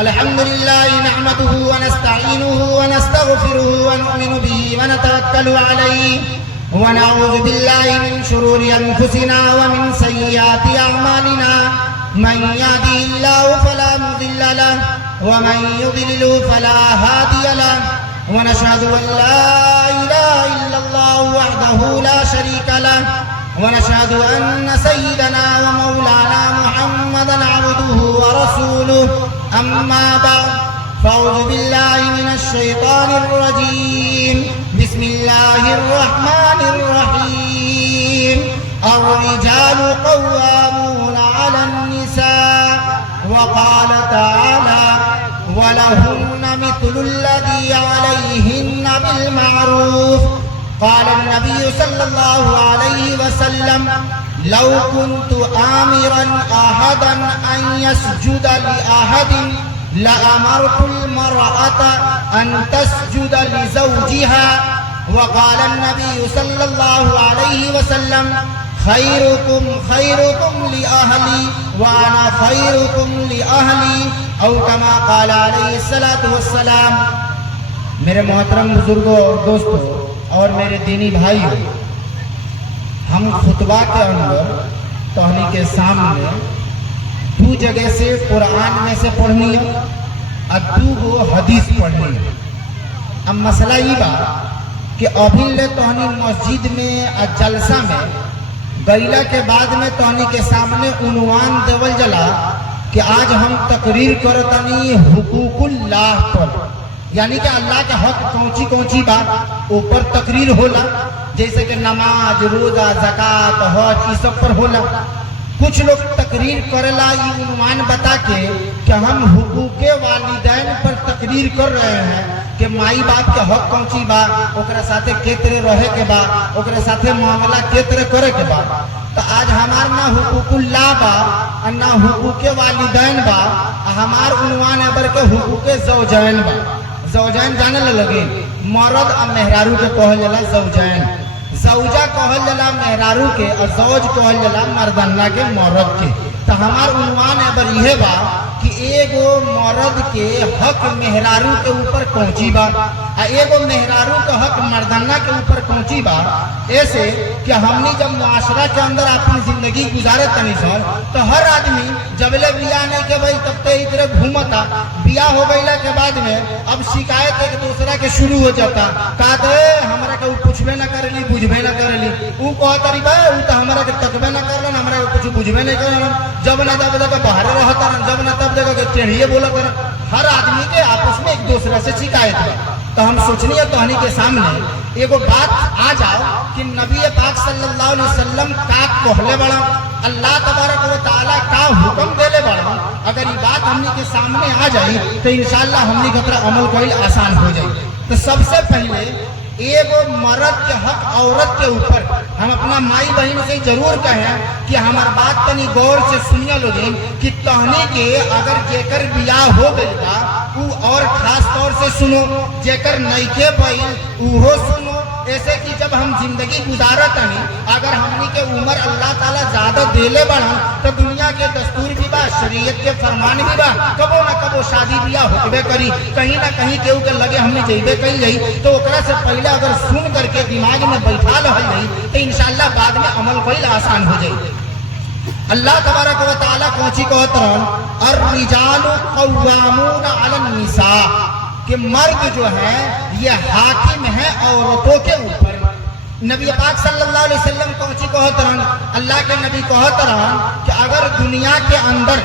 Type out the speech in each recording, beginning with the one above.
अल्हम्दुलिल्लाह नहमदुहु व नस्तईनुहु व नस्तगफिरुहु व नु'मिनु बिही व नतवक्कलु अलैहि व नऊज़ु बिल्लाहि मिन शुरूरि अनफुसिना व मिन सय्यिआति अअमालिना मन यहदिहिल्लाहु फला मुदिल्ल लहु व मन युद्लिलहु फला हादिय लहु व नशहदु अन ला इलाहा इल्लल्लाहु वहदहु ला शरीका लहु व नशहदु अन्न सय्यिदना व मौलाना मुहम्मदन अब्दुहु व रसूलुहु अम्मा बअद फ़अऊज़ु बिल्लाहि मिनश शैतानिर रजीम बिस्मिल्लाहिर रहमानिर रहीम अर्रिजालु क़व्वामूना अलन निसा व क़ाल तआला व लहुन्ना मिस्लुल्लज़ी अलैहिन्ना बिल मअरूफ़ क़ाल अन्नबी सल्लल्लाहु अलैहि वसल्लम लौ कुन्तु आमिरन अहदन अन यस्जुद लिअहदिन लअमरतुल मरअता अन तस्जुद लिज़ौजिहा व क़ाल अन्नबी सल्लल्लाहु अलैहि वसल्लम खैरुकुम खैरुकुम लिअहली व अना खैरुकुम लिअहली औ कमा क़ाल अलैहि सलातु वस्सलाम। मेरे मोहतरम बुजुर्गों और दोस्तों और मेरे दीनी भाइयों, हम खुतबा के अंदर तोहनी के सामने दो जगह से कुरान में से पढ़नी है और दो हदीस पढ़नी है। अब मसला ये बा कि अभी ले तोहनी मस्जिद में और जलसा में गईला के बाद में तोहनी के सामने उन्वान देवल जला कि आज हम तकरीर करतनी हुकूकुल्लाह पर, यानी कि अल्लाह के हक कौची कौची बा ऊपर तकरीर होला, जैसे कि नमाज, रोजा, ज़कात, हज, ये सब पर होला। कुछ लोग तकरीर करेला ये उन्वान बता के कि हम हुकूके वालिदैन पर तकरीर कर रहे हैं कि माई बाप के हक कौची बा, ओकरा साथे केतरे रहे के बा, ओकरा साथे मामला केतरे करे के बा। तो आज हमार ना हुकूकुल्लाह बा और ना हुकूके वालिदैन बा, हमार उन्वान है बर के हुकूके ज़ौजैन बा। ज़ौजैन जाने लगे, मर्द और मेहरारू के कहल जाला ज़ौजैन, ज़ौजा कहल जाला मेहरारू के और ज़ौज कहल जाला मर्दाना के मर्द के। तो हमार उन्वान एबर यह बा कि एगो मर्द के हक मेहरारू के ऊपर पहुंची बा और एगो मेहरारू के हक मर्दाना के ऊपर पहुंची बा। ऐसे कि हमनी जब मुआशरा के अंदर अपनी जिंदगी गुजारे तनी सन तो हर आदमी जबले बियाह नहीं के भाई तब ते इधर घूमता, बियाह हो गईला के बाद में अब शिकायत एक दूसरा के शुरू हो जाता, कहते हमरा के पूछबे न करेली, बुझबे न करेली, ऊ कहतरी बा ऊ तो हमरा के तकबे न करलन, हमरा के कुछ बुझबे नहीं करलन, जब न तब जगह बाहर रहता, जब न तब जगह टेढ़िए बोला कर। हर आदमी के आपस में एक दूसरे से शिकायत है। तो हम सोचनी है तोहनी के सामने एगो बात आ जाओ कि नबी पाक सल्लल्लाहु अलैहि वसल्लम का कहले बड़ा, अल्लाह तबारक व तआला का हुक्म देले बड़ा। अगर ये बात हमनी के सामने आ जाए तो इंशाअल्लाह हमनी के ऊपर अमल कोई आसान हो जाए। तो सबसे पहले एगो मर्द के हक औरत के ऊपर हम अपना माई बहन से जरूर कहें कि हमार बात तनी गौर से सुनिए लोगिन कि तहनी के अगर जेकर बियाह हो गई बा ऊ और खास तौर से सुनो, जेकर नईके भइल उहो सुनो। ऐसे कि जब हम जिंदगी गुजारा तनी अगर हमनी के उम्र अल्लाह ताला ज्यादा देले बढ़ा तो दुनिया के दस्तूर भी बा, शरीयत के फरमान भी बा, कबो न कबो शादी बियाह होबे करी, कहीं ना कहीं केहू के लगे हमने जइबे कइल जाई। तो ओकरा से पहले अगर सुन करके दिमाग में बैठा रहल जाई तो इंशाअल्लाह बाद में अमल कइल आसान हो जाई। अल्लाह तबारक व तआला कौची कहत रहन, अर्रिजालु क़व्वामूना अलन निसा, कि मर्द जो है ये हाकिम है औरतों के ऊपर। नबी पाक सल्लल्लाहु अलैहि वसल्लम कौची कहत रहन, अल्लाह के नबी कहत रहन कि अगर दुनिया के अंदर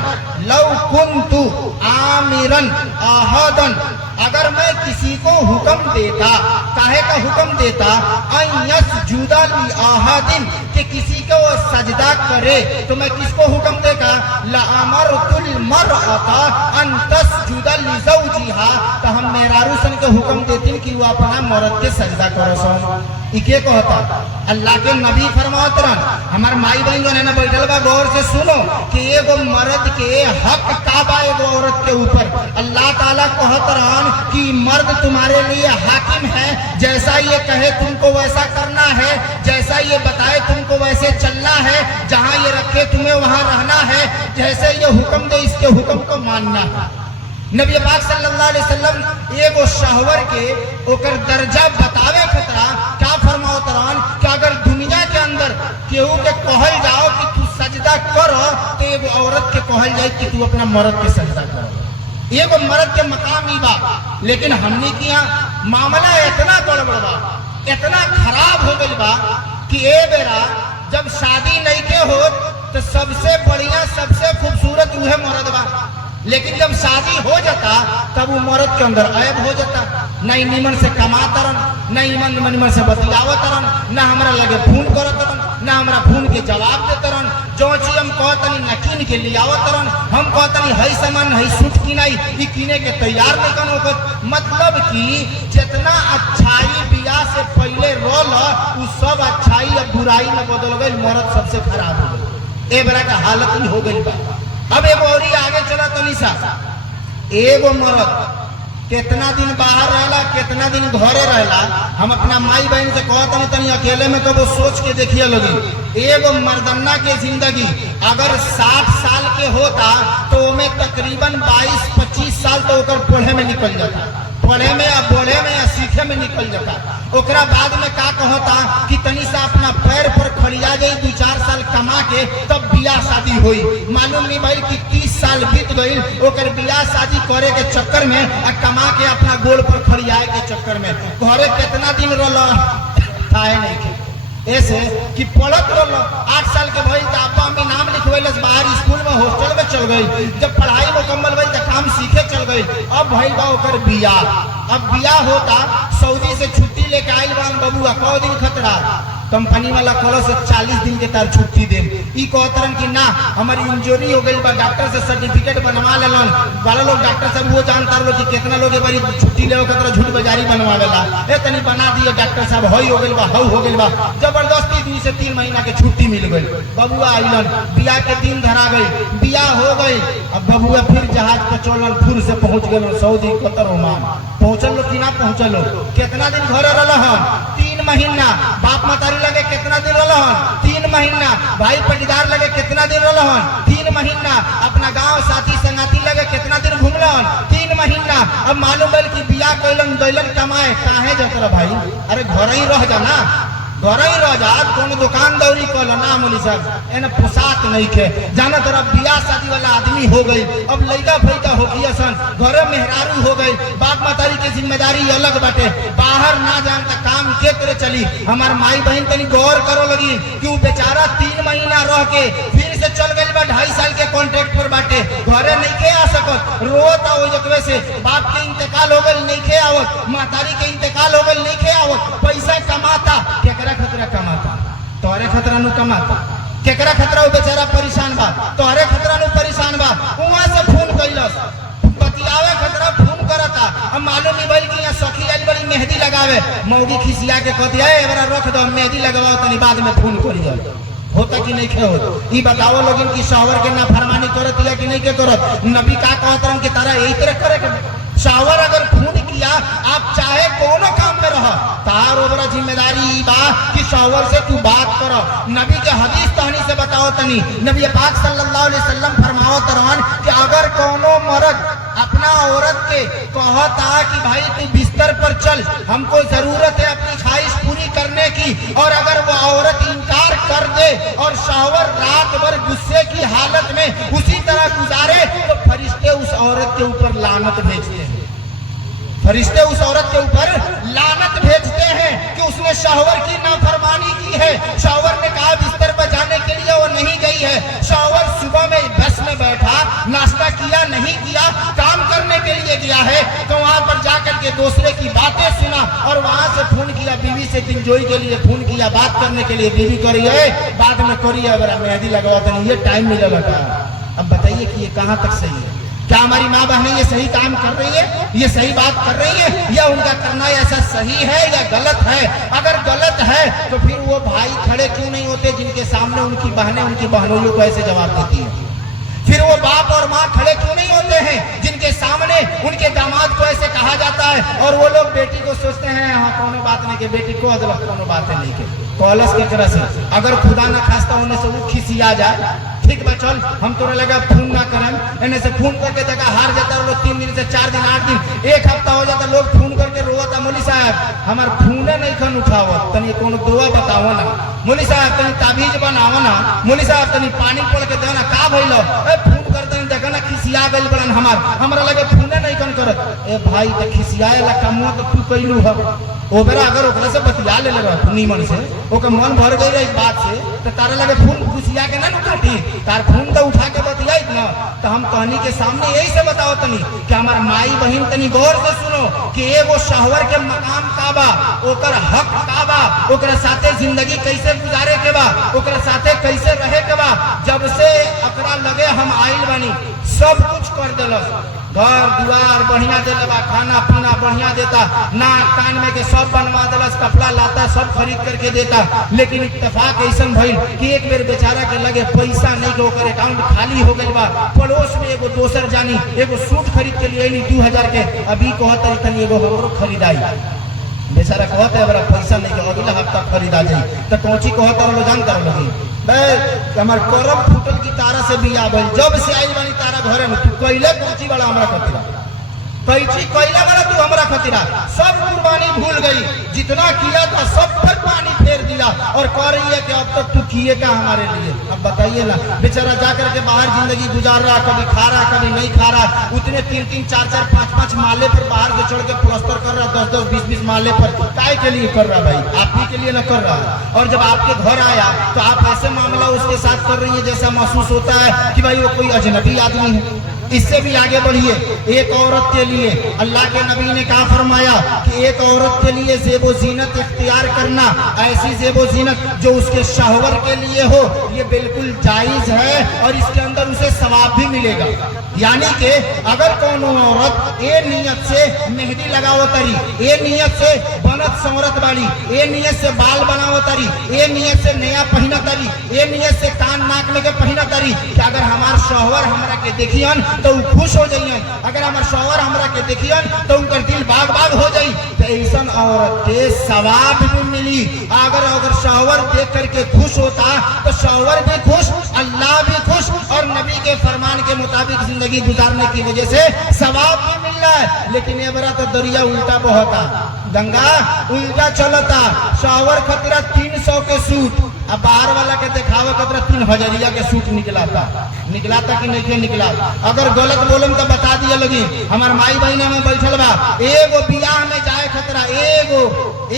लौ कुन्तु आमिरन अहदन, अगर मैं किसी को हुक्म देता, काहे का हुक्म देता, अन यस्जुद लिअहदिन, कि किसी को सजदा करे, तो मैं किसको हुक्म देगा, लअमरतुल मरअता अन तस्जुद लिज़ौजिहा, तो हम मेहरारू सन के हुक्म देती कि वो अपना मर्द के सजदा करो सन। इके कहता अल्लाह के नबी फरमात रहन, हमार माई बहन जो है ना बैठल बा गौर से सुनो कि एगो मर्द के हक का बा एगो औरत के ऊपर। अल्लाह ताला कहत रहन कि मर्द तुम्हारे लिए हाकिम है, जैसा ये कहे तुमको वैसा करना है, जैसा ये बताए तुमको वैसे चलना है, जहाँ ये रखे तुम्हें वहाँ रहना है, जैसे ये हुक्म दे इसके हुक्म को मानना है। नबी पाक सल्लल्लाहु अलैहि वसल्लम एगो शहवर के ओकर दर्जा बतावे खतरा क्या फरमाओ तरन कि अगर दुनिया के अंदर केहू के कहल जाओ कि तू सजदा कर तो एगो औरत के कहल जाए कि तू अपना मर्द के सजदा कर। एगो मर्द के मकाम ही बा, लेकिन हमने के यहाँ मामला इतना गड़बड़ बा, इतना खराब हो गई बा कि ए बेरा जब शादी नहीं के हो तो सबसे बढ़िया सबसे खूबसूरत वह मर्द बा, लेकिन जब शादी हो जाता तब वो मर्द के अंदर ऐब हो जाता। नहीं निमन से कमातरन, नहीं निमन से बतियावतरन, ना हमरा लगे फोन करतरन, ना हमरा फोन के जवाब देतरन। जो चीज हम कहतनी नकीन के लियावतरन, हम कहतनी हई सामान हई सूट किनाई ई किने के तैयार नहीं कन होकर। मतलब कि जितना अच्छाई बियाह से पहले रोल उ सब अच्छाई अब बुराई में बदल गई, मर्द सबसे खराब हो गई। ए बड़ा का हालत ही हो गई बा। अब एगो और आगे चला तनी सा, एगो मर्द कितना दिन बाहर रहला, कितना दिन घरे रहला। हम अपना माई बहन से कहतनी तनी अकेले में कबो सोच के देखिए लोगी, एगो मर्दन्ना के जिंदगी अगर 60 साल के होता तो में तकरीबन 22-25 साल तो ओकर पढ़े में निकल जाता, पढ़े में या बढ़े में या सीखे में निकल जाता। ओकरा बाद में का कहता कि तनी सा अपना पैर पर खड़िया गई, 2-4 साल कमा के तब बियाह शादी हुई। मालूम नहीं भाई कि 30 साल बीत गई ओकर बियाह शादी करे के चक्कर में आ कमा के अपना गोड़ पर खड़ियाए के चक्कर में। घरे कितना दिन रहा थाहे नहीं के ऐसे कि पढ़त रहा 8 साल के भाई तो आपा में नाम लिखवेलस बाहर स्कूल में हॉस्टल में चल गई। जब पढ़ाई मुकम्मल भई तो काम सीखे चल गई। अब भाई बा ओकर बियाह, अब बियाह होता सऊदी से छुट्टी लेके आइल बान बबुआ, 100 दिन खतरा कंपनी वाला कहो से 40 दिन के तार छुट्टी दे। ई कहतरन कि ना हमारी इंजरी हो गई बा, डॉक्टर से सर्टिफिकेट बनवा लेलन। वाला लोग डॉक्टर साहब वो जानता लोग कि कितना लोग बारी छुट्टी ले खतरा झूठ बाजारी बनवावेला। ए तनी बना दिए डॉक्टर साहब, हई हो गई बा हऊ हो गई बा। जबरदस्ती 2 से 3 महीना के छुट्टी मिल गई। बबुआ आइलन, बियाह के दिन धरा गई, बियाह हो गई। अब बबुआ फिर जहाज पर चलल, फिर से पहुंच गए सऊदी कतर ओमान। पहुंचल लोग कि ना पहुंचल लोग, कितना दिन घरे रहल 3 महीना। बाप मतारी लगे कितना दिन रहन 3 महीना। भाई पटीदार लगे कितना दिन रहन 3 महीना। अपना गांव साथी संगाती लगे कितना दिन घूमलन 3 महीना। अब मालूम भइल कि बियाह कैलन दैलन कमाए काहे जतरा भाई, अरे घर ही रह जाना, घर ही रह जा, कोनो दुकान दौरी कर ना मोली साहब एने पोशाक नहीं खे जाना। तोरा बियाह शादी वाला आदमी हो गई, अब लइका फैका हो गया सन, घरे मेहरारू हो गई। बाप मतारी की जिम्मेदारी अलग बाटे, बाहर ना जान त काम के करे चली। हमार माई बहन तनी गौर करो लगी कि वो बेचारा 3 महीना रह के फिर से चल गई बा, 2.5 साल के कॉन्ट्रैक्ट पर बाटे, घरे नहीं के आ सकत। रोता हो जतवे से बाप के इंतकाल हो गई नहीं के आवत, मातारी के इंतकाल हो गई नहीं के आवत। पैसा कमाता केकरा खतरा कमाता, तोहरे खतरा नु कमाता, केकरा खतरा वो बेचारा परेशान बा, तोहरे खतरा नु परेशान बा। वहां से फोन कैलस, बतियावे खतरा फोन करता। अब मालूम नहीं भइल कि यहाँ सखी आइल बड़ी मेहंदी लगावे, मौगी खिसिया के कहती है एबरा रख दो मेहंदी लगाओ तनी बाद में फोन करियो। होता कि नहीं खे होत ई बताओ लोगन की शॉवर के ना फरमानी करत या कि नहीं के करत। नबी का कहतरन कि तारा यही तरह करे के शॉवर अगर फोन किया आप चाहे कोनो काम में रह तार ओबरा जिम्मेदारी बा कि शॉवर से तू बात करो। नबी के हदीस तहनी से बताओ तनी, नबी पाक सल्लल्लाहु अलैहि वसल्लम फरमाओ तरन कि अगर कोनो मर्द अपना औरत के कहता कि भाई तू बिस्तर पर चल, हमको जरूरत है अपनी ख्वाहिश पूरी करने की, और अगर वो औरत इनकार कर दे और शॉवर रात भर गुस्से की हालत में उसी तरह गुजारे तो फरिश्ते उस औरत के ऊपर लानत भेजते हैं। फरिश्ते उस औरत के ऊपर लानत भेजते हैं कि उसने शॉवर की नाफरमानी की है। शॉवर ने कहा बिस्तर पर जाने के लिए वो नहीं गई है। शॉवर सुबह में बस में बैठा, नाश्ता किया नहीं किया, काम करने के लिए गया है, तो वहां पर जाकर के दूसरे की बातें सुना और वहां से फोन किया बीवी से इंजॉय के लिए फोन किया, बात करने के लिए। बीवी करी है बाद में करी है, बड़ा मेहंदी लगवा नहीं ये टाइम मिलेगा। अब बताइए कि ये कहाँ तक सही है? क्या हमारी माँ बहनें ये सही काम कर रही है, ये सही बात कर रही है, या उनका करना ऐसा सही है या गलत है? अगर गलत है तो फिर वो भाई खड़े क्यों नहीं होते जिनके सामने उनकी बहनें उनकी बहनोइयों को ऐसे जवाब देती है? फिर वो बाप और माँ खड़े क्यों नहीं होते हैं जिनके सामने उनके दामाद को ऐसे कहा जाता है और वो लोग बेटी को सोचते हैं हाँ कोनो बात नहीं के बेटी को अदलक कोनो बात नहीं के कॉलेज के तरह से अगर खुदा ना खास्ता होने से वो खिसिया जाए, ठीक बा चल हम तोरा लगा फोन ना करम, एने से फोन करके जगह हार जाता वो 3 दिन से 4 दिन 8 दिन 1 हफ्ता हो जाता, लोग फोन करके रोता, मौली साहब हमार फोने नहीं खन उठावत, तनी कोनो दुआ बताओ ना, मौली साहब तनी ताबीज बनाओ ना, मौली साहब तनी पानी पड़ के दे ना, का भइलो ए फोन करते हैं देखा ना खिसिया गइल बड़न हमरा लगे फोने नहीं खन करत। ए भाई त खिसियाए ला कामवा तो तू कइलू ह, ओ बेरा अगर ओकरा से बतिया ले रह नीमन से, ओकर मन भर गई रही बात से, तो तारा लगे फोन घुसिया के ना काटी, तार फोन तो उठा के बतियाई ना। तो हम कहनी के सामने यही से बताओ तनी कि हमार माई बहन तनी गौर से सुनो कि एगो शहवर के मकाम का बा, ओकर हक का बा, ओकरा साथे जिंदगी कैसे गुजारे के बा, ओकरा साथे कैसे रहे के बा। जब से अकरा लगे हम आइल बानी सब कुछ कर देलस, घर दुआर बढ़िया देले बा, खाना पीना बढ़िया देता, नाक कान में के सब बनवा देलस, कपड़ा लाता सब खरीद करके देता। लेकिन इत्तेफाक ऐसन भइल कि एक बेर बेचारा के लगे पैसा नहीं के, ओकर अकाउंट खाली हो गइल बा। पड़ोस में एगो दोसर जानी एगो सूट खरीद के लिए 2000 के, अभी कहत तनी एगो हमरो खरीदाई, बेचारा कहत है बड़ा पैसा नहीं के, अगला हफ्ता खरीदा जाई। तो कौची कहत रहो जान कर लगी हमार करम फूटल की तारा से बिया भइल, जब से आई बानी तारा घरे में, तू कइले कौची बड़ा हमरा खतरा, कैची कैला बड़ा तू हमरा खतरा, सब कुर्बानी भूल गई, जितना किया था सब पर पानी फेर दिया और कह रही है कि अब तक तू किए का हमारे लिए। अब बताइए ना, बेचारा जाकर के बाहर जिंदगी गुजार रहा, कभी खा रहा कभी नहीं खा रहा, उतने 3-3 4-4 5-5 माले पर बाहर से चढ़ के प्लास्टर कर रहा, 10-10 20-20 माले पर, काय के लिए कर रहा भाई, आप ही के लिए न कर रहा। और जब आपके घर आया तो आप ऐसे मामला उसके साथ कर रही है जैसा महसूस होता है कि भाई वो कोई अजनबी आदमी है। इससे भी आगे बढ़िए, एक औरत के लिए अल्लाह के नबी ने कहा फरमाया कि एक औरत के लिए ज़ेबो ज़ीनत इख्तियार करना, ऐसी ज़ेबो ज़ीनत जो उसके शहवर के लिए हो, ये बिल्कुल जायज़ है और इसके अंदर उसे सवाब भी मिलेगा। यानी कि अगर कोनो औरत ए नियत से मेहंदी लगाओ तरी, ए नियत से बनत संवरत वाली, ए नियत से बाल बनाओ तरी, ए नियत से नया पहना तरी, ए नियत से कान नाक में के पहना तरी कि अगर हमार शौहर हमरा के देखियन तो खुश हो जाइयन, अगर हमार शौहर हमरा के देखियन तो उनका दिल बाग बाग हो जाई, तो ऐसा औरत के सवाब भी मिली। अगर शौहर देख करके खुश होता तो शौहर भी खुश, अल्लाह भी खुश और नबी के फरमान के मुताबिक जिंदगी गुजारने की वजह से सवाब भी मिल रहा है। लेकिन ये बड़ा तो दरिया उल्टा बहता, गंगा उल्टा चलता, शौहर खतरा 300 के सूट, अब बाहर वाला के देखावे खतरा 3000 के सूट निकला था कि नहीं निकला। अगर गलत बोलम तो बता दिया लगी, हमार माई बहना में बैठल बा, एगो बियाह में जाए खतरा,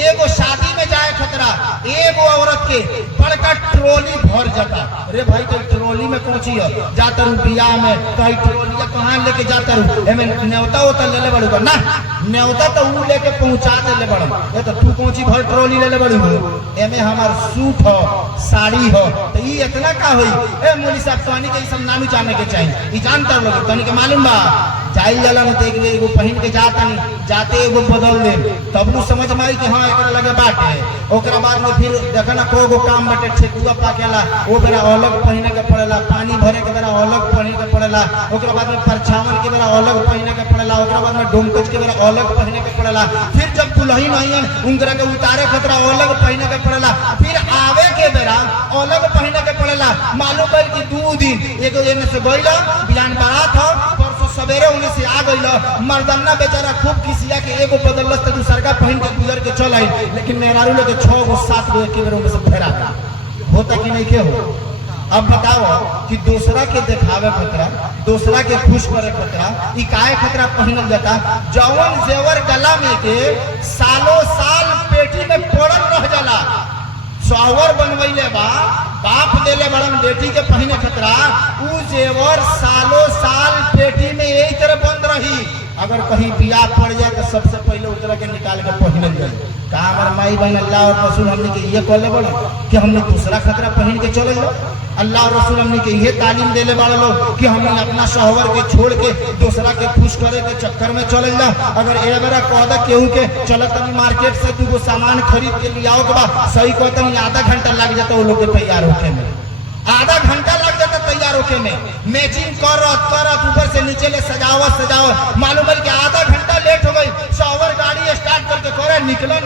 एगो शादी में जाए खतरा, एगो औरत के बड़का ट्रोली भर जाता। अरे भाई तो ट्रोली में पहुंची है, जाता रू बियाह में, कहीं ट्रोलिया कहाँ लेके जाता रू, एमे न्योता होता ले ले बड़ू ना, न्योता तो ऊ लेके पहुंचा दे ले बड़ू, ये तो तू पहुंची भर ट्रोली ले ले बड़ू, एमे हमार सूट हो साड़ी हो, तो ये इतना का हुई। ए मौली साहब तहनी के सब नामी जाने के चाहिए, ई जानता लोग तहनी के मालूम बा, जाई जाला न देख ले एगो पहन के जाता नहीं, जाते एगो बदल दे तब नु समझ में आई कि हां एकरा लगे बाटे। ओकरा बाद में फिर देखना कोगो काम बाटे, ठेकुआ पाकेला ओ बेरा अलग पहने के पड़ेला, पानी भरे के बेरा अलग पहने के पड़ेला, ओकरा बाद में परछावन के बेरा अलग पहने के पड़ेला, ओकरा बाद में डोमकच के बेरा अलग पहने के पड़ेला, फिर जब दुल्हन आईन उनकरा के उतारे खतरा अलग पहने के पड़ेला, फिर आवे के बेरा अलग पहने के पड़ेला। मालूम है कि 2 दिन एगो एने से गइला बियान बारात हो, परसों सवेरे उन्हें से आ गइला, मर्दाना बेचारा खूब किसिया के एगो बदलस त दूसर का पहन के गुजर के चल आई, लेकिन मेहरारू लोग 6 गो 7 गो एक बेर में से फेरा होता कि नहीं के हो। अब बताओ कि दूसरा के दिखावे खतरा, दूसरा के खुश करे खतरा, ई काहे खतरा पहनल जाता, जवन जेवर गला में के सालों साल पेटी में पड़ल रह जाला, शौहर बनवैले बा, बाप देले बड़न बेटी के पहने खतरा, उ जेवर सालों साल पेटी में यही तरह बंद रही, अगर कहीं बियाह पड़ जाए तो सबसे पहले उतरा के निकाल के पहनल जाए। का हमार माई बहन अल्लाह और रसूल हमने के ये कहले बड़े कि हमने दूसरा खतरा पहन के चले जाओ, अल्लाह और रसूल हमने के ये तालीम देले बड़े लोग कि हमने अपना शौहर के छोड़ के दूसरा के खुश करे के चक्कर में चले जाओ। अगर ए बेरा कहदा केहू के चलत तनी मार्केट से तू सामान खरीद के लियाओ के बा, सही कहता नहीं आधा घंटा लग जाता वो लोग के तैयार होके में, आधा घंटा लग जाता तैयार होके में, मैचिंग करत ऊपर से नीचे ले सजावट, मालूम है कि आधा घंटा लेट हो गई, शौहर गाड़ी स्टार्ट करके करे निकलो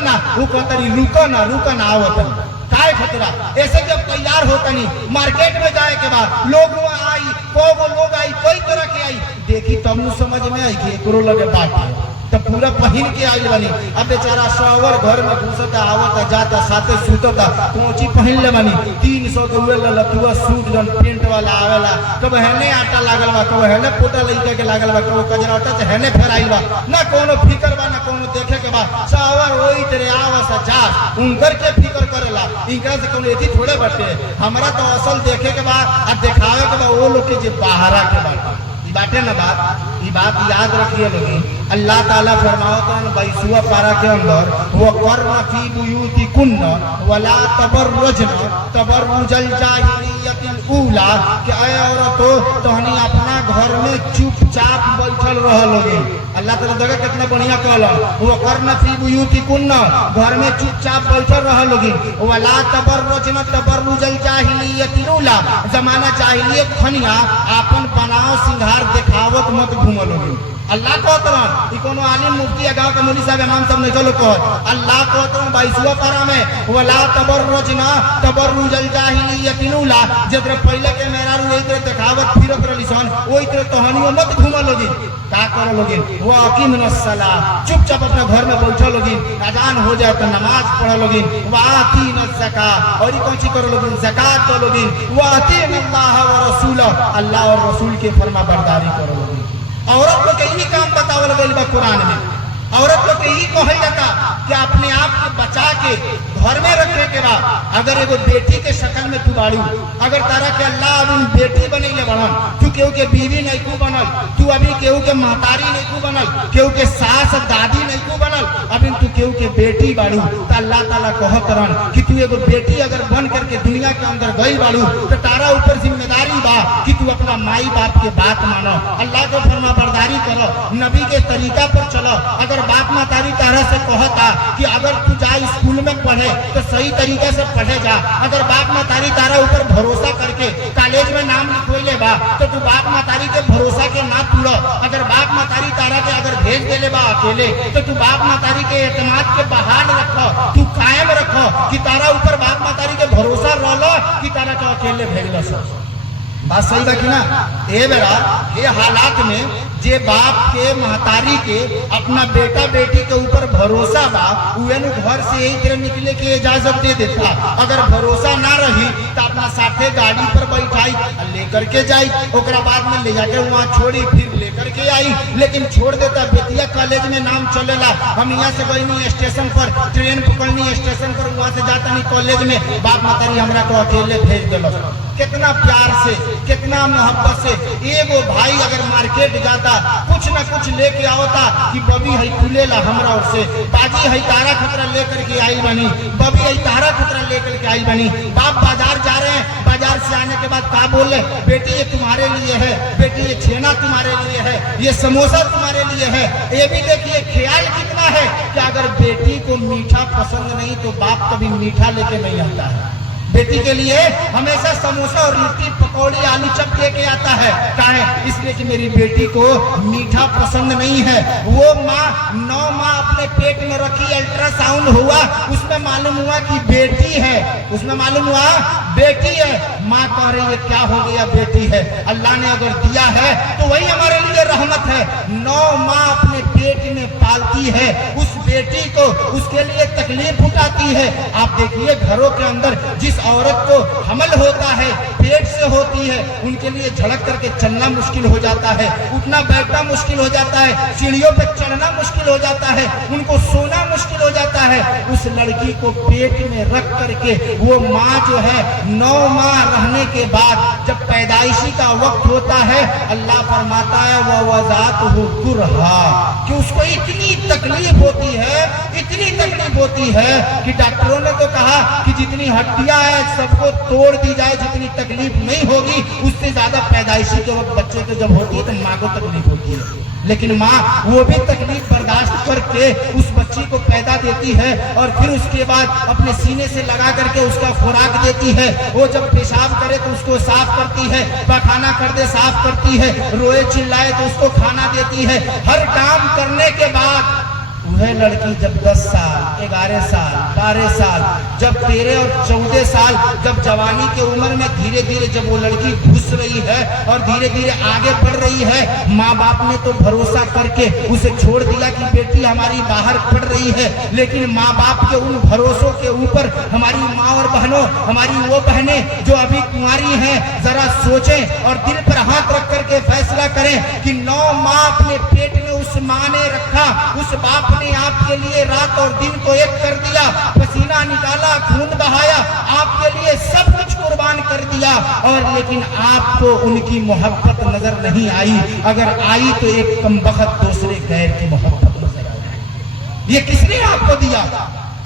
ना, वो कहता रुको ना आवत काय खतरा। ऐसे जब तैयार होता नहीं मार्केट में जाए के बाद लोग आई, कोई तरह के आई, देखी तब नु समझ में आई कि एकरो लगे बात है। तब पूरा पहिन के आई बनी। अब बेचारा शॉवर घर में घुसता आवता जाता साथे सुतता पहुंची पहिन ले बनी 300 के हुए ललतुआ सूट जन पेंट वाला आवेला। कब हेने आटा लागल बा, कब हेने पोटा लइका के लागल बा, कब कजराटा से हेने फेराइल बा, ना कोनो फिकर बा ना कोनो देखे के बा। शॉवर ओई तेरे आवसा जा उनकर के फिकर करेला, इनका से कोनो एथी थोड़े बाटे। हमरा तो असल देखे के बा आ दिखावे के बा वो लोग के जे बाहरा के बाटे ना बात याद रखिए लोगी। अल्लाह ताला फरमावतन 22वां पारा के अंदर वो कर्म फी बुयूतिकुन्न वला तबर्रुजन तबर्रुजल जाहिलियतिल ऊला कि आए औरतो तोहनी अपना घर में चुपचाप बैठल रह लोगे। अल्लाह ताला जगह कितना बढ़िया कहला वो कर्म फी बुयूतिकुन्न घर में चुपचाप बैठल रह लोगे। वला तबर्रुजन तबर्रुजल जाहिलियतिल ऊला जमाना जाहिलियत खनिया अपन बनाव सिंगार दिखावत मत घूमलोगे। अल्लाह को तरह ई कोनो आलिम मुफ्ती गांव के मौलवी साहब इमाम सब नहीं चलो को अल्लाह को तरह 22वां पारा में वला तबर्रुजना तबर्रुजल जाहिलियतिल ऊला जत्र पहले के मेहरारू ओई तरह दिखावत फिरत रलिसन ओई तरह तहनियो मत घूमलोगी। का करलोगी वो अकीमनस सला चुपचाप अपने घर में बैठलोगी। अजान हो जाए तो नमाज पढ़लोगी। वातीन ज़का और ई कौन सी करलोगी ज़कात दोलोगी। वातीन अल्लाह व रसूल अल्लाह और रसूल के फरमाबरदारी करलोगी। औरत को कहीं काम बतावल गई बा कुरान में। औरत को कहीं कहल जाता कि अपने आप को बचा के घर में रखे के बाद अगर एगो बेटी के शक्ल में तू बाड़ू, अगर तारा के अल्लाह अभी बेटी बनेले बनल, तू केहू के बीवी नहीं को बनल, तू अभी केहू के महतारी नहीं को बनल, केहू के सास दादी नहीं को बनल, अभी तू केहू के बेटी बाड़ू तो अल्लाह ताला कहत रहन कि तू एगो बेटी अगर बन करके दुनिया के अंदर गई बाड़ू तो तारा ऊपर जिम्मेदारी बा कि तू अपना माई बाप के बात मानो, अल्लाह के फरमाबरदारी करो, नबी के तरीका पर चलो। अगर बाप मातारी तारा से कहता कि अगर तू जा स्कूल में पढ़े तो सही तरीके से पढ़े जा। अगर बाप मातारी तारा ऊपर भरोसा करके कॉलेज में नाम लिखोले बा तो तू बाप मातारी के भरोसा के ना तोड़। अगर बाप मातारी तारा के अगर भेज देले बा अकेले तो तू बाप मातारी के एतमाद के बहाल रखो, तू कायम रखो कि तारा ऊपर बाप मातारी के भरोसा रहलो कि तारा के अकेले भेजलो। बात सही बा कि ना? ए बेरा ये हालात में जे बाप के महतारी के अपना बेटा बेटी के ऊपर भरोसा बा उहे घर से यही तरह निकले के इजाजत दे देता। अगर भरोसा ना रही तो अपना साथे गाड़ी पर बैठाई लेकर के जाई, ओकरा बाद में ले जाके वहाँ छोड़ी फिर लेकर के आई। लेकिन छोड़ देता बेतिया कॉलेज में नाम चलेला, हम यहाँ से गई स्टेशन पर ट्रेन पकड़नी स्टेशन पर वहाँ से जाता नहीं कॉलेज में, बाप मातारी हमरा को अकेले भेज दिल। कितना प्यार से कितना मोहब्बत से एगो भाई अगर मार्केट जाता कुछ न कुछ लेके आवता कि बबी है खुलेला हमरा और से बाजी है तारा खतरा लेकर के आई बनी, बबी है तारा खतरा लेकर के आई बनी। बाप बाजार जा रहे हैं, बाजार से आने के बाद क्या बोले, बेटी ये तुम्हारे लिए है, बेटी ये छेना तुम्हारे लिए है, ये समोसा तुम्हारे लिए है। ये भी देखिए ख्याल कितना है कि अगर बेटी को मीठा पसंद नहीं तो बाप कभी मीठा लेके नहीं आता है। बेटी के लिए हमेशा समोसा और लिट्टी पकौड़ी आलू चप लेके आता है। काहे? इसलिए कि मेरी बेटी को मीठा पसंद नहीं है। वो माँ 9 माह अपने पेट में रखी, अल्ट्रासाउंड हुआ, उसमें मालूम हुआ कि बेटी है, उसमें मालूम हुआ बेटी है। माँ कह रही है क्या हो गया, बेटी है। अल्लाह ने अगर दिया है तो वही हमारे लिए रहमत है। 9 माह अपने पेट में पालती है उस बेटी को, उसके लिए तकलीफ उठाती है। आप देखिए घरों के अंदर जिस औरत को हमल होता है पेट से होती है उनके लिए झड़क करके चलना मुश्किल हो जाता है, उठना बैठना मुश्किल हो जाता है, सीढ़ियों पर चढ़ना मुश्किल हो जाता है, उनको सोना मुश्किल हो जाता है। उस लड़की को पेट में रख करके वो माँ जो है 9 माह रहने के बाद जब पैदाइशी का वक्त होता है अल्लाह फरमाता है वह वज़ात हो कुरहा कि उसको इतनी तकलीफ होती है, इतनी तकलीफ होती है कि डॉक्टरों ने तो कहा कि जितनी हड्डियां है सबको तोड़ दी जाए, जितनी तकलीफ नहीं होगी उससे ज्यादा पैदाइशी के वक्त बच्चे को जब होती है तो माँ को तकलीफ होती है। लेकिन माँ वो भी तकलीफ बर्दाश्त करके उस बच्ची को पैदा देती है और फिर उसके बाद अपने सीने से लगा करके उसका खुराक देती है। वो जब पेशाब करे तो उसको साफ करती है, पखाना कर दे साफ करती है, रोए चिल्लाए तो उसको खाना देती है। हर काम करने के बाद वह लड़की जब 10 साल, 11 साल, 12 साल, जब 13 और 14 साल, जब जवानी के उम्र में धीरे धीरे जब वो लड़की घुस रही है और धीरे धीरे आगे बढ़ रही है, माँ बाप ने तो भरोसा करके उसे छोड़ दिया कि बेटी हमारी बाहर पढ़ रही है, लेकिन माँ बाप के उन भरोसों के ऊपर हमारी माँ और बहनों, हमारी वो बहनें जो अभी कुंवारी हैं, जरा सोचें और दिल पर हाथ रख करके फैसला करें कि 9 माह अपने पेट में उस माँ ने रखा, उस बाप ने आपके लिए रात और दिन को एक कर दिया, पसीना निकाला, खून बहाया, आपके लिए सब कुछ कुर्बान कर दिया, और लेकिन आपको उनकी मोहब्बत नजर नहीं आई। अगर आई तो एक कमबख्त दूसरे गैर की मोहब्बत नजर आई। ये किसने आपको दिया?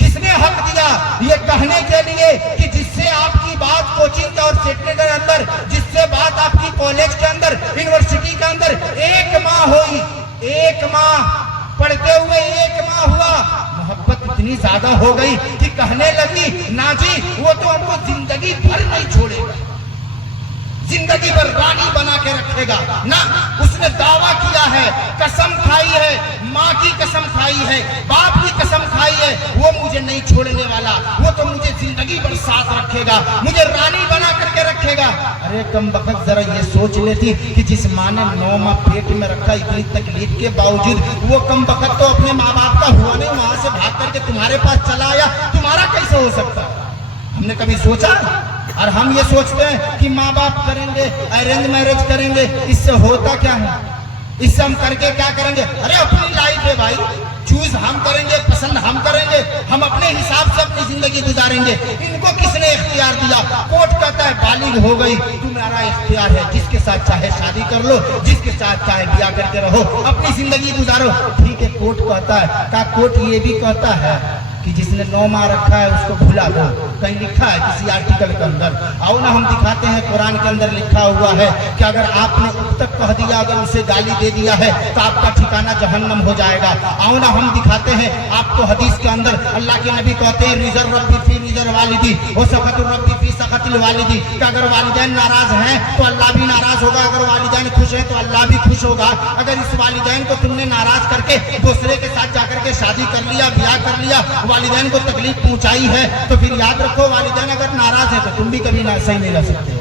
किसने हक दिया ये कहने के लिए कि जिससे आपकी बात कोचिंग और सेक्टर के अंदर, जिससे बात आपकी कॉलेज के अंदर, यूनिवर्सिटी के अंदर 1 माह हुई, 1 माह पढ़ते हुए 1 माह हुआ, मोहब्बत इतनी ज्यादा हो गई कि कहने लगी ना जी वो तो हमको जिंदगी भर नहीं छोड़ेगा, जिंदगी भर रानी बना के रखेगा ना। उसने दावा किया है, कसम खाई है, माँ की कसम खाई है, बाप की कसम खाई है, वो मुझे नहीं छोड़ने वाला, वो तो मुझे जिंदगी भर साथ रखेगा, मुझे रानी बना करके रखेगा। अरे कमबख्त जरा ये सोच लेती कि जिस माँ ने 9 माह पेट में रखा, इतनी तकलीफ के बावजूद, वो कमबख्त तो अपने माँ बाप का हुआ नहीं, वहां से भाग करके तुम्हारे पास चला आया, तुम्हारा कैसे हो सकता? हमने कभी सोचा? और हम ये सोचते हैं कि माँ बाप करेंगे, अरेंज मैरिज करेंगे, इससे होता क्या है, इससे हम करके क्या करेंगे? अरे अपनी लाइफ है भाई, चूज हम करेंगे, पसंद हम करेंगे, हम अपने हिसाब से अपनी जिंदगी गुजारेंगे। इनको किसने इख्तियार दिया? कोर्ट कहता है बालिग हो गई, तुम्हारा इख्तियार है, जिसके साथ चाहे शादी कर लो, जिसके साथ चाहे ब्याह करके रहो, अपनी जिंदगी गुजारो। ठीक है, कोर्ट कहता है, क्या कोर्ट ये भी कहता है कि जिसने 9 माह रखा है उसको भुला दो? कहीं लिखा है किसी आर्टिकल के अंदर? आओ ना हम दिखाते हैं, कुरान के अंदर लिखा हुआ है कि अगर आपने अब तक कह दिया, अगर उसे गाली दे दिया है तो आपका ठिकाना जहन्नम हो जाएगा। आओ ना हम दिखाते हैं आपको, हदीस के अंदर अल्लाह के नबी कहते हैं रिजर रब्बी फी रिजर वालिदी व सखतुर रब्बी फी सखतिल वालिदी, कि अगर वालिदैन नाराज हैं तो अल्लाह भी नाराज होगा, अगर वालिदैन खुश हैं तो अल्लाह भी खुश होगा। अगर इस वालिदैन को तुमने नाराज करके दूसरे के साथ जाकर के शादी कर लिया, ब्याह कर लिया, वालिदैन को तकलीफ पहुंचाई है, तो फिर याद रखो वालिदैन अगर नाराज है तो तुम भी कभी सही नहीं रह सकते हो।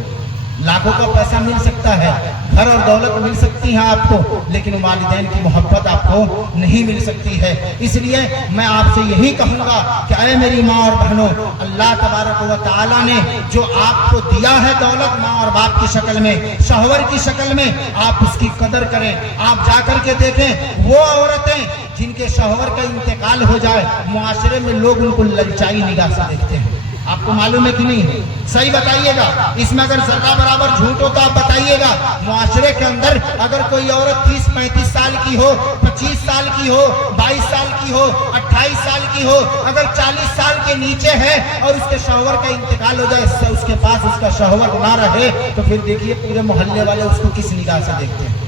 लाखों का पैसा मिल सकता है, घर और दौलत मिल सकती है आपको, लेकिन वालिदैन की मोहब्बत आपको नहीं मिल सकती है। इसलिए मैं आपसे यही कहूंगा कि अरे मेरी माँ और बहनों, अल्लाह तबारक व तआला ने जो आपको दिया है दौलत, माँ और बाप की शक्ल में, शौहर की शक्ल में, आप उसकी कदर करें। आप जाकर के देखें, वो औरतें जिनके शौहर का इंतकाल हो जाए, मुआशरे में लोग उनको ललचाई निगाह से देखते हैं। आपको मालूम है कि नहीं? सही बताइएगा, इसमें अगर जरा बराबर झूठ हो तो आप बताइएगा। मुआशरे के अंदर अगर कोई औरत 30-35 साल की हो, 25 साल की हो, 22 साल की हो, 28 साल की हो, अगर 40 साल के नीचे है और उसके शौहर का इंतकाल हो जाए, उसके पास उसका शौहर ना रहे, तो फिर देखिए पूरे मोहल्ले वाले उसको किस निगाह से देखते हैं।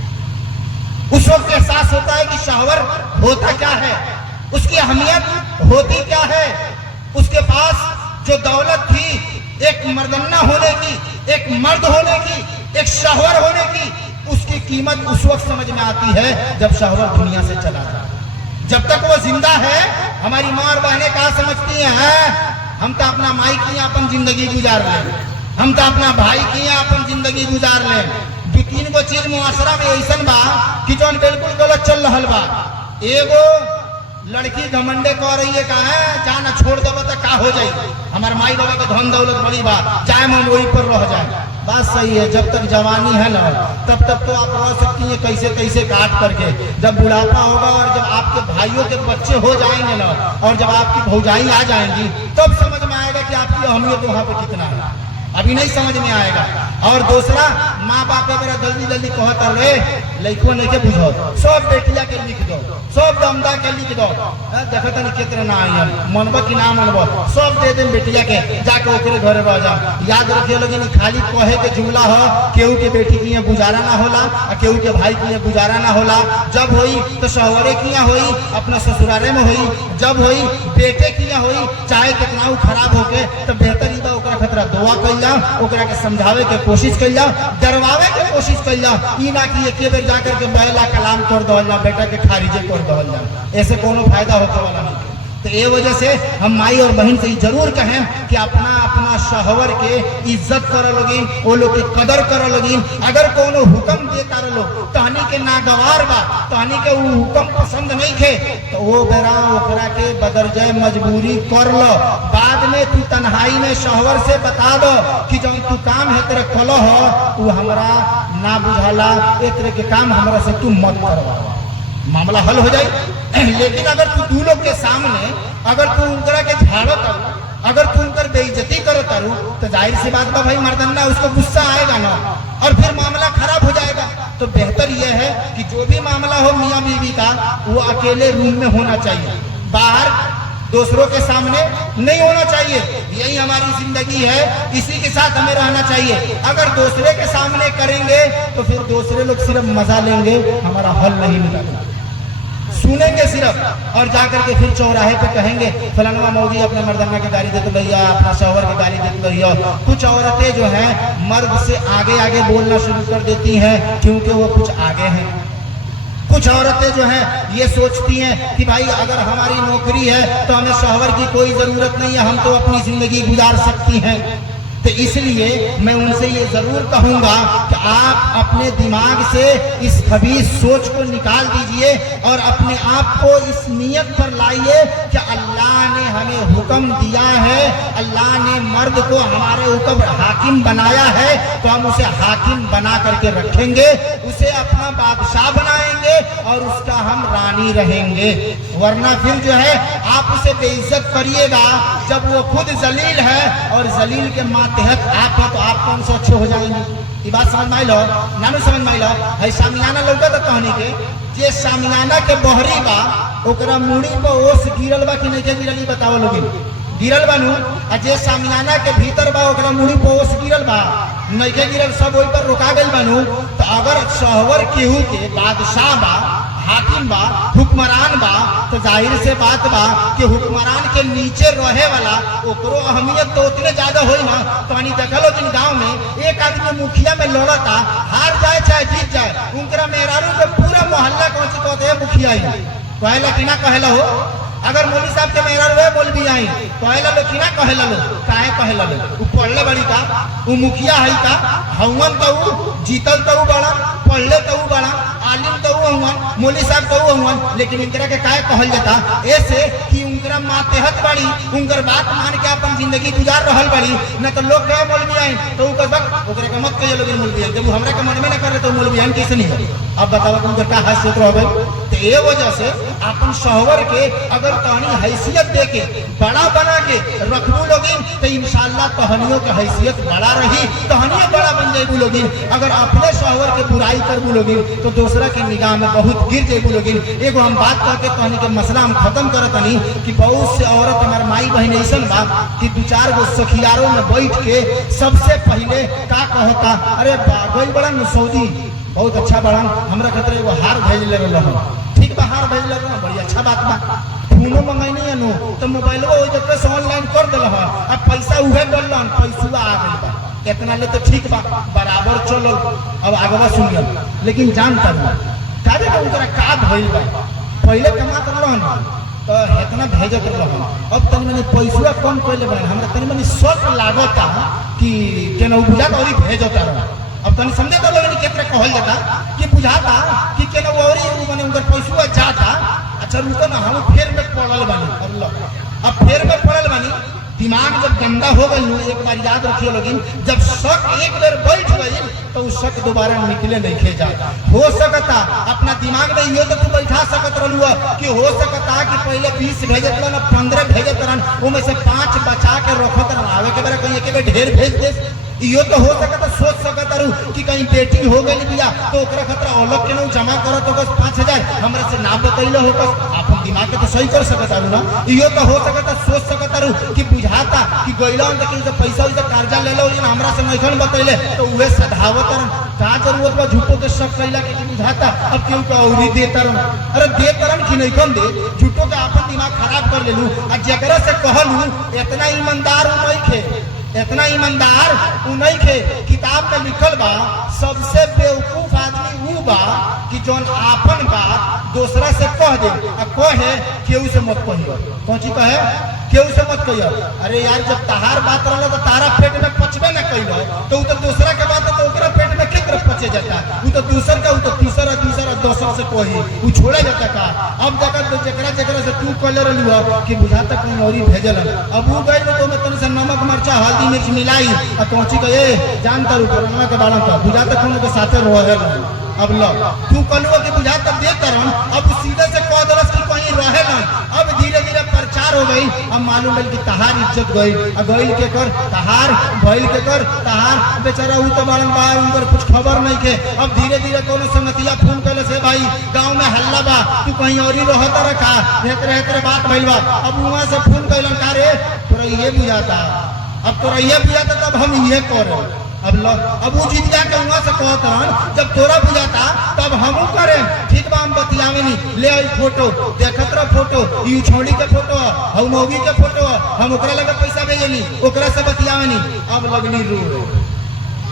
उस वक्त एहसास होता है कि शौहर होता क्या है, उसकी अहमियत होती क्या है। उसके पास जो दौलत थी, एक मर्दन्ना होने की, एक मर्द होने की, एक शौहर होने की, उसकी कीमत उस वक्त समझ में आती है जब शौहर दुनिया से चला जाए। जब तक वो जिंदा है, हमारी माँ और बहनें कहाँ समझती हैं, हम तो अपना माई की अपन जिंदगी गुजार लें, हम तो अपना भाई की अपन जिंदगी गुजार लें। 2-3 गो चीज मुआशरा में ऐसा बा कि जो बिल्कुल गलत चल रहा बा। एगो लड़की घमंडे कह रही है, कहा है जाना छोड़ देगा तो का हो जाए, हमारे माई बाबा का धन दौलत बड़ी बात, चाहे हम वही पर रह जाए। बात सही है, जब तक जवानी है ना तब तक तो आप रह सकती हैं कैसे कैसे काट करके। जब बुढ़ापा होगा और जब आपके भाइयों के बच्चे हो जाएंगे ना, और जब आपकी भौजाई आ जाएंगी, तब समझ में आएगा कि आपकी अहमियत वहां पे कितना है। अभी नहीं समझ में आएगा। और दूसरा, माँ बाप अगर जल्दी जल्दी कहता रहे, लड़को नहीं के बुझो, सब बेटिया के लिख दो, सब दमदा के लिख दो, देखो तो कितना ना आई मनब कि ना मनब, सब दे दे बेटिया के, जाके ओकरे घरे रह जाओ। याद रखिए लोग, खाली कहे के जुमला हो, केहू के बेटी की गुजारा ना होला और केहू के भाई की गुजारा ना होला। जब होई तो शौहरे की होई, अपना ससुरारे में होई, जब होई बेटे की होई, चाहे कितना खराब होके, तो बेहतर ही बा ओकरा खतरा दुआ कइल जा, ओकरा के समझावे के कोशिश कइल जा, डरवावे के कोशिश कइल जा। ई ना कि एके बेर जाकर के पहला कलाम कर दहल जा, बेटा के खारिजे कर दहल जा, ऐसे कोनो फायदा होने वाला नहीं। तो ये वजह से हम माई और बहन से जरूर कहें कि अपना अपना शहवर के इज्जत कर लोगी, वो लोग की कदर कर लोगी। अगर कोनो हुक्म देता रहो तहनी के नागवार बा, तहनी के वो हुक्म पसंद नहीं थे, तो वो बेरा ओकरा के बदरजे मजबूरी कर लो। बाद में तू तन्हाई में शहवर से बता दो कि जब तू काम है तेरे कलो हो, तू हमरा ना बुझाला, एक तरह के काम हमरा से तू मत करवा, मामला हल हो जाए। लेकिन अगर तू दू लोग के सामने अगर तू उनकरा के झाड़ो करू, अगर तू उनकर बेइज्जती करो करू, तो जाहिर सी बात बा भाई मर्दन्ना उसको गुस्सा आएगा ना, और फिर मामला खराब हो जाएगा। तो बेहतर यह है कि जो भी मामला हो मियाँ बीवी का, वो अकेले रूम में होना चाहिए, बाहर दूसरों के सामने नहीं होना चाहिए। यही हमारी जिंदगी है, इसी के साथ हमें रहना चाहिए। अगर दूसरे के सामने करेंगे तो फिर दूसरे लोग सिर्फ मजा लेंगे, हमारा हल नहीं मिलेगा, सुनेंगे सिर्फ, और जाकर के फिर चौराहे पे कहेंगे फलाना मौगी अपने मर्दाना की गाली देते भैया, अपना शौहर की गाली देते भैया। कुछ औरतें जो हैं मर्द से आगे आगे बोलना शुरू कर देती हैं क्योंकि वो कुछ आगे हैं। कुछ औरतें जो हैं ये सोचती हैं कि भाई अगर हमारी नौकरी है तो हमें शौहर की कोई जरूरत नहीं है, हम तो अपनी जिंदगी गुजार सकती हैं। तो इसलिए मैं उनसे ये जरूर कहूंगा कि आप अपने दिमाग से इस खबीस सोच को निकाल दीजिए और अपने आप को इस नियत पर लाइए कि अल्लाह ने हमें हुक्म दिया है, अल्लाह ने मर्द को हमारे ऊपर हाकिम बनाया है, तो हम उसे हाकिम बना करके रखेंगे, उसे अपना बादशाह बनाएंगे और उसका हम रानी रहेंगे। वरना फिर जो है आप उसे बेइज्जत करिएगा जब वो खुद जलील है, और जलील के मातहत आप है तो आप कौन से अच्छे हो जाएंगे। ये बात समझ में आई लो ना, समझ में आई लो है। सामियाना लौका तो कहनी के जे सामियाना के बहरी बा ओकरा मुड़ी पर ओस गिरल बा कि नहीं के गिरल, बताओ लोग गिरल बानू, आ जे सामियाना के भीतर बा ओकरा मुड़ी पर ओस गिरल बा नहीं के गिरल, सब वही पर रोका गई बानू। तो अगर शहवर केहू के बादशाह बा, हाकिम बा, हुक्मरान बा, तो जाहिर से बात बा कि हुक्मरान के नीचे रहे वाला ओकरो अहमियत तो उतने ज्यादा होई ना। तो अनी देखलो कि गांव में एक आदमी मुखिया में लड़ता, हार जाए चाहे जीत जाए, उनकरा मेहरारू के पूरा मोहल्ला कौन सी कहते हैं मुखिया ही कहला कि ना कहला हो। अगर मौलवी साहब के मेहरारू है मौलवी आई कहला लो कि ना कहला लो, काहे कहला लो, वो पढ़ले बड़ी का, वो मुखिया है का, हवन तो जीतल तो बड़ा, पढ़ले तो बड़ा, आलिम तो हुआ, मौलवी साहब तो हुआ, लेकिन इनकरा के काहे कहल जाता, ऐसे कि उनकरा मातहत बड़ी, उनकर बात मान के अपन जिंदगी गुजार रहल बड़ी। न तो लोग कहे मौलवी आई तो ऊ कहबक ओकरा के मत कहिए लोग मौलवी आई, जब हमरा के मन में ना करे तो मौलवी आई कैसे नहीं है। अब बताओ उनका का हैसियत रहबे। तो ये वजह से अपन शहवर के अगर तहनी हैसियत दे के बड़ा बना के रखबू लोगिन तो इंशाल्लाह तहनियों की हैसियत बड़ा रही, तहनियों बड़ा बन जाएबू लोगिन। अगर अपने शहवर के बुराई करबू लोगिन तो दूसरा के निगाह में बहुत गिर जाएबू लोगिन। एगो हम बात करके तहनी के मसला हम खत्म करत नहीं कि बहुत से औरत हमार माई बहन ऐसन बा कि दू चार गो सखियारों में बैठ के सबसे पहले का कहता, अरे गई बड़ा सऊदी बहुत अच्छा बड़ा, हमरा खतरे एगो हार भेज ले रहा, ठीक बा हार भेज ले रहा, बड़ी अच्छा बात बा, फोनो मंगैनी है नो तो मोबाइल से ऑनलाइन कर दिल, अब पैसा उहे डलन, पैसा आ गई बा इतना ले तो ठीक बा बराबर चलो। अब आगवा सुनिए, लेकिन जानता ना काजे का उनका का भइल बा, पहले कमात रहन तो इतना भेजत रहन, अब तनी मनी पैसा कम कइले बा, हमरा तनी मनी शक लागता कि केना बुझात और भेजत रहन। अब तनी समझे तो लोग कितना कहल जाता कि बुझाता कि केना औरी माने उनकर पैसा जाता। अच्छा रुको ना, हम फेर में पड़ल बानी, अब फेर में पड़ल बानी, दिमाग जब गंदा हो गई, एक बार याद रखिए लोगिन, जब शक एक बार बैठ गई तो उस शक दोबारा निकले नहीं खे जाता। हो सकता अपना दिमाग में ये तो तू बैठा सकत रहलू कि हो सकता कि पहले 20 भेजत रहन, 15 भेजत रहन, उनमें से 5 बचा के रखत रहन, आवे के बारे कहीं एक बार ढेर भेज दे। यो तो हो सकता, सोच सकता रहू कि कहीं बेटी हो गई बिया तो ओकरा खतरा अलग के जमा करत हो 5000 हमरा से ना बतैले हो, अपन दिमाग के तो सही कर सकता रहू ना। यो तो हो सकता, सोच सकता रहू कि बुझाता कि गइला तो पैसा वैसा कर्जा ले लो, हमरा से नहीं बतैले तो उहे सधावत का जरूरत बा झूठो के शक कैला के बुझाता। अब क्यों का औरी देता रहूं, अरे देता रहूं कि नहीं कम दे, झूठो के अपन दिमाग खराब कर लेलू। आ जकरा से कहलू इतना ईमानदार नहीं खे इतना ईमानदार उन्हीं के किताब में लिखल बा सबसे बेवकूफ आदमी वो बा कि जोन आपन बात दूसरा से कह दे और कहे केहू से मत कहियो। कौची कहे? केहू से मत कहियो। अरे यार जब तहार बात रहला तो तारा पेट में पचबे न कइलो तो उ तो दूसरा के बात तो ओकरा पेट में के तरफ पचे जाता। उ तो दूसर का उ तो तीसरा दोसर से कही उ छोड़े जाता का। अब जगह तो जकरा से तू कहले रहलू कि बुझाता कहीं औरी भेजल अब उ गइल तो में तनी से नमक मरचा हल्दी मिर्च मिलाई आ पहुंची गए जान तर ऊपर के बालन का बुझाता कौन के साथे रहे। अब लो तू कहलू कि बुझाता दे तरन अब सीधे से कह दलस कि कहीं रहे ना। अब धीरे धीरे प्रचार हो गई। अब मालूम है कि तहार इज्जत गई गइल के कर तहार भइल के कर तहार बेचारा उ तो बालन बा उनकर कुछ खबर नहीं के। अब धीरे धीरे कोनो संगतिया फोन कले से भाई गांव में हल्ला बा तू कहीं औरी रहत रखा हेतरे बात भइल बा। अब वहां से फोन कइलन का रे तोरा ये बुझाता अब तोरा ये बुझाता तब हम ये करे। अब वो जीत जा के वहां से कहत रहन जब तोरा बुझाता तब हमू करे ठीक बा हम बतियावे नहीं ले आई फोटो देखत रह फोटो ई छोड़ी के फोटो हम मौगी के फोटो हम ओकरा लगे पैसा भेजनी ओकरा से बतियावे नहीं। अब लगनी रो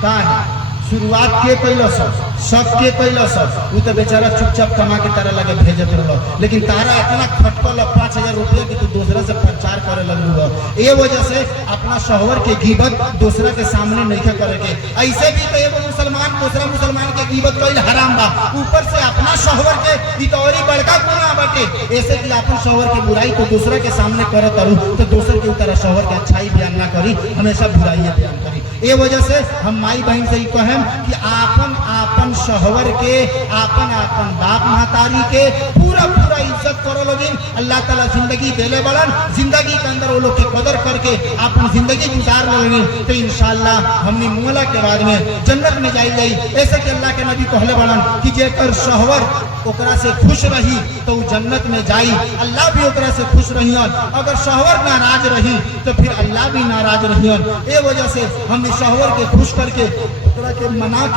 का है शुरुआत के कैलस सब के कैलस उ तो बेचारा चुपचाप कमा के तारा लगे भेजत रहलो लेकिन तारा इतना खटकल 5000 रुपया कि तू दूसरा से प्रचार करे लगलू। ये वजह से अपना शोहर के गीबत दूसरा के सामने नहीं करे के। ऐसे भी तो एगो मुसलमान दूसरा मुसलमान के गीबत कइल हराम बा ऊपर से अपना शोहर के इतौरी बड़का गुनाह बाटे। ऐसे कि अपन शोहर के बुराई तो दूसरा के सामने करत रहू तो दूसर के तरह शोहर के अच्छाई बयान ना करी हमेशा बुराई बयान करी। ये वजह से हम माई बहन से ही कहें कि आपन आपन शोहर के आपन आपन बाप महतारी के पूरा इज्जत करो लोगिन। अल्लाह ताला जिंदगी देले बड़न जिंदगी के अंदर वो लोग की कदर करके अपन जिंदगी गुजार लोगिन तो इंशाअल्लाह हमनी मुअला के बाद में जन्नत में जाई जाई। ऐसे कि अल्लाह के नबी कहले बड़न कि जेकर शोहर ओकरा से खुश रही तो वो जन्नत में जाई अल्लाह भी ओकरा से खुश रहियन। अगर शोहर नाराज रही तो फिर अल्लाह भी नाराज रहियन। ए वजह से हम शोहर के खुश करके ओकरा के मना